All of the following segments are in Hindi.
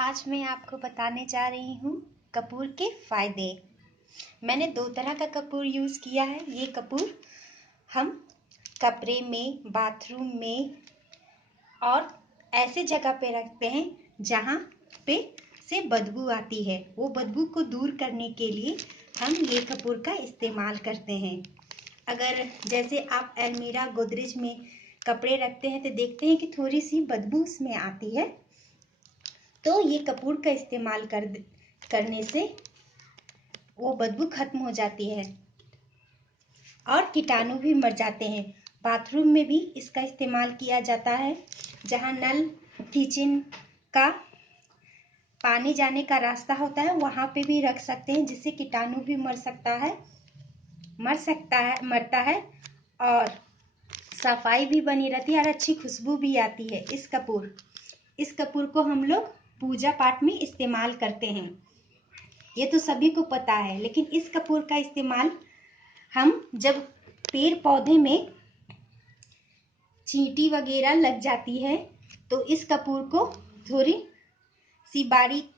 आज मैं आपको बताने जा रही हूँ कपूर के फायदे। मैंने 2 तरह का कपूर यूज़ किया है। ये कपूर हम कपड़े में, बाथरूम में और ऐसे जगह पे रखते हैं जहाँ पे से बदबू आती है। वो बदबू को दूर करने के लिए हम ये कपूर का इस्तेमाल करते हैं। अगर जैसे आप अलमीरा, गोदरेज में कपड़े रखते हैं तो देखते हैं कि थोड़ी सी बदबू उसमें आती है, तो ये कपूर का इस्तेमाल करने से वो बदबू खत्म हो जाती है और कीटाणु भी मर जाते हैं। बाथरूम में भी इसका इस्तेमाल किया जाता है। जहाँ नल, किचन का पानी जाने का रास्ता होता है वहाँ पे भी रख सकते हैं, जिससे कीटाणु भी मरता है और सफाई भी बनी रहती है और अच्छी खुशबू भी आती है। इस कपूर को हम लोग पूजा पाठ में इस्तेमाल करते हैं। ये तो सभी को पता है, लेकिन इस कपूर का इस्तेमाल हम जब पेड़ पौधे में चींटी वगैरह लग जाती है तो इस कपूर को थोड़ी सी बारीक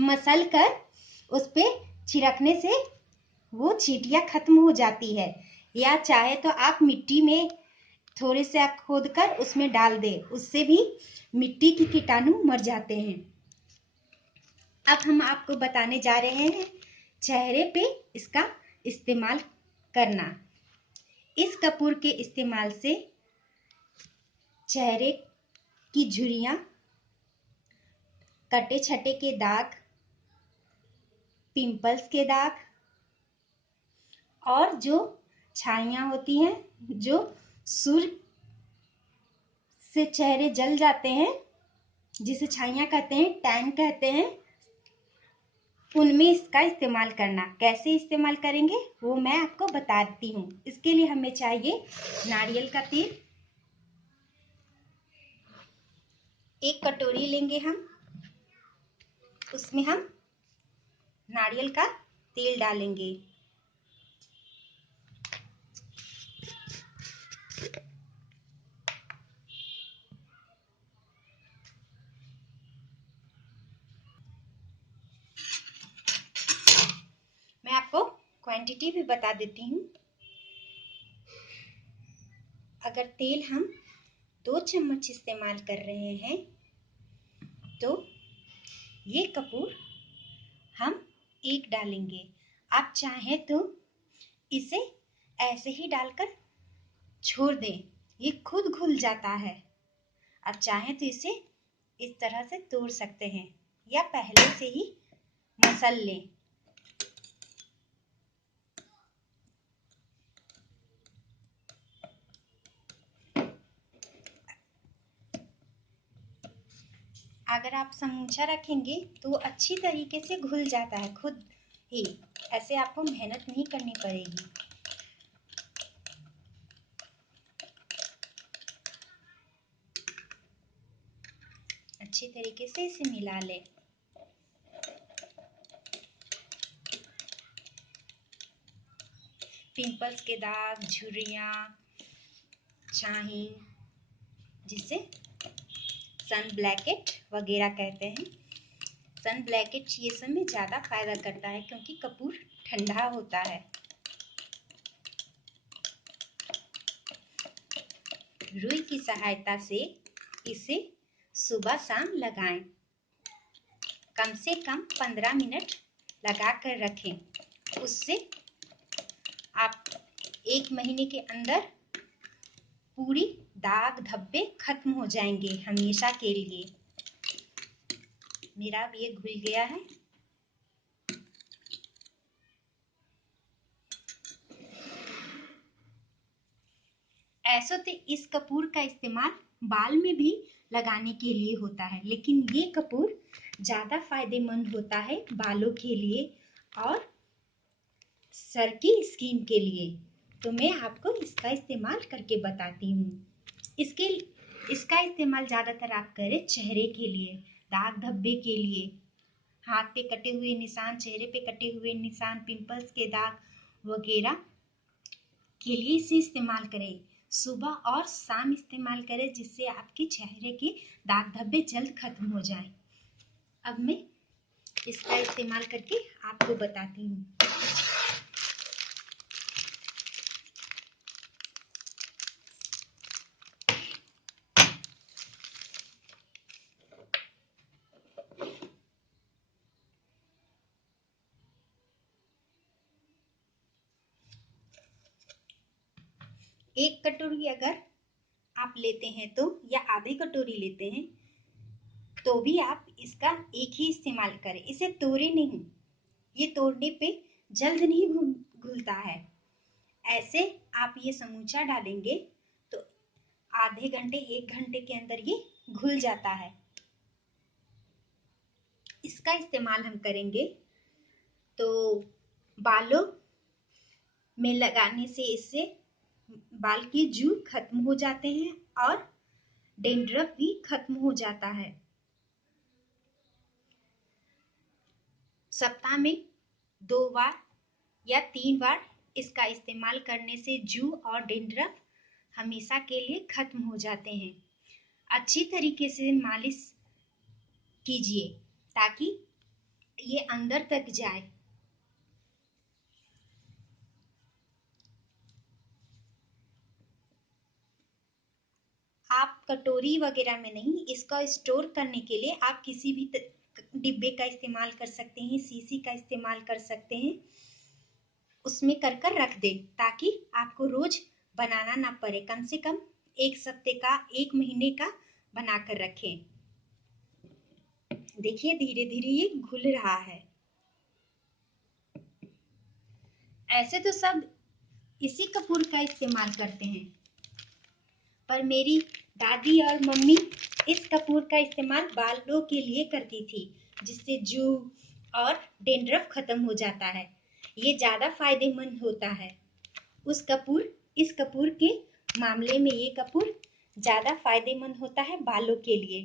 मसल कर उस पे छिड़कने से वो चींटियां खत्म हो जाती है। या चाहे तो आप मिट्टी में थोड़े से आप खोद कर उसमें डाल दे, उससे भी मिट्टी की कीटाणु मर जाते हैं। अब हम आपको बताने जा रहे हैं चेहरे पे इसका इस्तेमाल करना। इस कपूर के इस्तेमाल से चेहरे की झुर्रियां, कटे छटे के दाग, पिंपल्स के दाग और जो छाइयां होती हैं, जो सूर्य से चेहरे जल जाते हैं, जिसे छाइयां कहते हैं, टैन कहते हैं, उनमें इसका इस्तेमाल करना। कैसे इस्तेमाल करेंगे वो मैं आपको बताती हूँ। इसके लिए हमें चाहिए नारियल का तेल। 1 कटोरी लेंगे हम, उसमें हम नारियल का तेल डालेंगे। मैं आपको क्वांटिटी भी बता देती हूँ। अगर तेल हम 2 चम्मच इस्तेमाल कर रहे हैं तो ये कपूर हम 1 डालेंगे। आप चाहें तो इसे ऐसे ही डालकर छोड़ दें, ये खुद घुल जाता है। आप चाहें तो इसे इस तरह से तोड़ सकते हैं या पहले से ही मसल लें। अगर आप समूचा रखेंगे तो अच्छी तरीके से घुल जाता है खुद ही, ऐसे आपको मेहनत नहीं करनी पड़ेगी। अच्छी तरीके से इसे मिला लें। पिंपल्स के दाग, झुर्रियां, छाही, जिसे सन ब्लैकेट वगैरह कहते हैं। सन ब्लैकेट ये सब में ज़्यादा फायदा करता है क्योंकि कपूर ठंडा होता है। रुई की सहायता से इसे सुबह शाम लगाएं। कम से कम 15 मिनट लगा कर रखें। उससे आप 1 महीने के अंदर पूरी दाग धब्बे खत्म हो जाएंगे हमेशा के लिए। मेरा अब ये घुल गया है। ऐसे तो इस कपूर का इस्तेमाल बाल में भी लगाने के लिए होता है, लेकिन ये कपूर ज़्यादा फायदेमंद होता है बालों के लिए और सर की स्किन के लिए। तो मैं आपको इसका इस्तेमाल करके बताती हूँ। इसका इस्तेमाल ज़्यादातर आप करें चेहरे के लिए, दाग धब्बे के लिए, हाथ पे कटे हुए निशान, चेहरे पे कटे हुए निशान, पिंपल्स के दाग वगैरह के लिए इसे इस्तेमाल करें। सुबह और शाम इस्तेमाल करें, जिससे आपके चेहरे के दाग धब्बे जल्द खत्म हो जाएं। अब मैं इसका इस्तेमाल करके आपको बताती हूँ। एक कटोरी अगर आप लेते हैं तो, या आधी कटोरी लेते हैं तो भी आप इसका एक ही इस्तेमाल करें, इसे तोड़े नहीं। ये तोड़ने पे जल्द नहीं घुलता है। ऐसे आप ये समूचा डालेंगे तो आधे घंटे 1 घंटे के अंदर ये घुल जाता है। इसका इस्तेमाल हम करेंगे तो बालों में लगाने से इससे बाल के जू खत्म हो जाते हैं और डेंड्रफ भी खत्म हो जाता है। सप्ताह में 2 बार या 3 बार इसका इस्तेमाल करने से जू और डेंड्रफ हमेशा के लिए खत्म हो जाते हैं। अच्छी तरीके से मालिश कीजिए ताकि ये अंदर तक जाए। आप कटोरी वगैरह में नहीं, इसका स्टोर करने के लिए आप किसी भी डिब्बे का इस्तेमाल कर सकते हैं, शीशी का इस्तेमाल कर सकते हैं। उसमें कर रख दे ताकि आपको रोज बनाना ना पड़े। कम से कम 1 हफ्ते का, 1 महीने का बना कर रखें। देखिए धीरे धीरे ये घुल रहा है। ऐसे तो सब इसी कपूर का इस्तेमाल करते हैं, पर मेरी दादी और मम्मी इस कपूर का इस्तेमाल बालों के लिए करती थी, जिससे जू और डेंड्रफ खत्म हो जाता है। ये ज्यादा फायदेमंद होता है। इस कपूर के मामले में ये कपूर ज्यादा फायदेमंद होता है बालों के लिए।